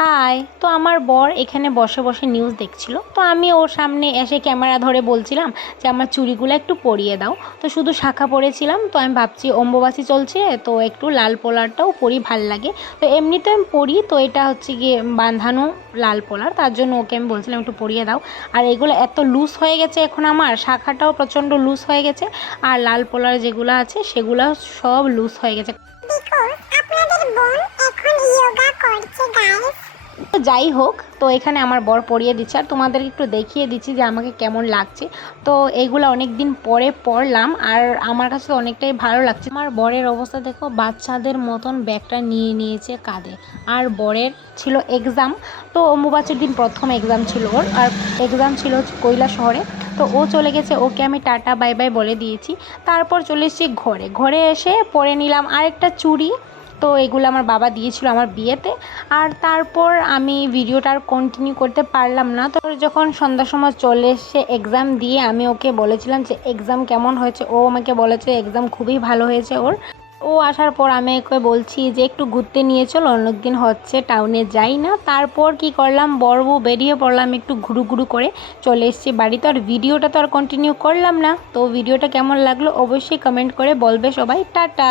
High. তো আমার বর এখানে বসে বসে নিউজ দেখছিল, তো আমি ওর সামনে এসে ক্যামেরা ধরে বলছিলাম যে আমার চুড়িগুলো একটু পরিয়ে দাও। তো শুধু শাখা পরেছিলাম, তো আমি ভাবছি অম্বুবাচী চলছে তো একটু লাল পোলারটাও পরি, ভাল লাগে। তো এমনিতে আমি পরি, তো এটা হচ্ছে গিয়ে বাঁধানো লাল পোলার, তার জন্য ওকে আমি বলছিলাম একটু পরিয়ে দাও। আর এগুলো এত লুজ হয়ে গেছে এখন, আমার শাখাটাও প্রচণ্ড লুজ হয়ে গেছে, আর লাল পোলার যেগুলো আছে সেগুলো সব লুজ হয়ে গেছে। আপনাদের বোন এখন যোগা করছে গাইস। তো যাই হোক, তো এখানে আমার বর পরিয়ে দিচ্ছে, আর তোমাদেরকে একটু দেখিয়ে দিচ্ছি যে আমাকে কেমন লাগছে। তো এইগুলো অনেক দিন পরে পরলাম, আর আমার কাছে অনেকটাই ভালো লাগছে। আমার বরের অবস্থা দেখো, বাচ্চাদের মতন ব্যাগটা নিয়ে নিয়েছে কাঁধে। আর বরের ছিল এক্সাম, তো অম্বুবাচীর দিন প্রথম এক্সাম ছিল ওর, আর এক্সাম ছিল কৈলাসহরে। তো ও চলে গেছে, ওকে আমি টাটা বাই বাই বলে দিয়েছি। তারপর চলে এসেছি ঘরে এসে পরে নিলাম আরেকটা চুড়ি। তো এগুলো আমার বাবা দিয়েছিল আমার বিয়েতে। আর তারপর আমি ভিডিওটা আর কন্টিনিউ করতে পারলাম না। তো যখন সন্ধ্যার সময় চলে এসে এক্সাম দিয়ে আমি ওকে বলেছিলাম যে এক্সাম কেমন হয়েছে, ও আমাকে বলেছে এক্সাম খুবই ভালো হয়েছে ওর। ও আসার পর আমি ওকে বলছি যে একটু ঘুরতে নিয়ে চলো, অনেকদিন হচ্ছে টাউনে যাই না। তারপর কি করলাম, বড় বউ বেরিয়ে পড়লাম একটু ঘুরু করে চলে এসেছি বাড়িতে। আর ভিডিওটা তো আর কন্টিনিউ করলাম না। তো ভিডিওটা কেমন লাগলো অবশ্যই কমেন্ট করে বলবে সবাই। টাটা।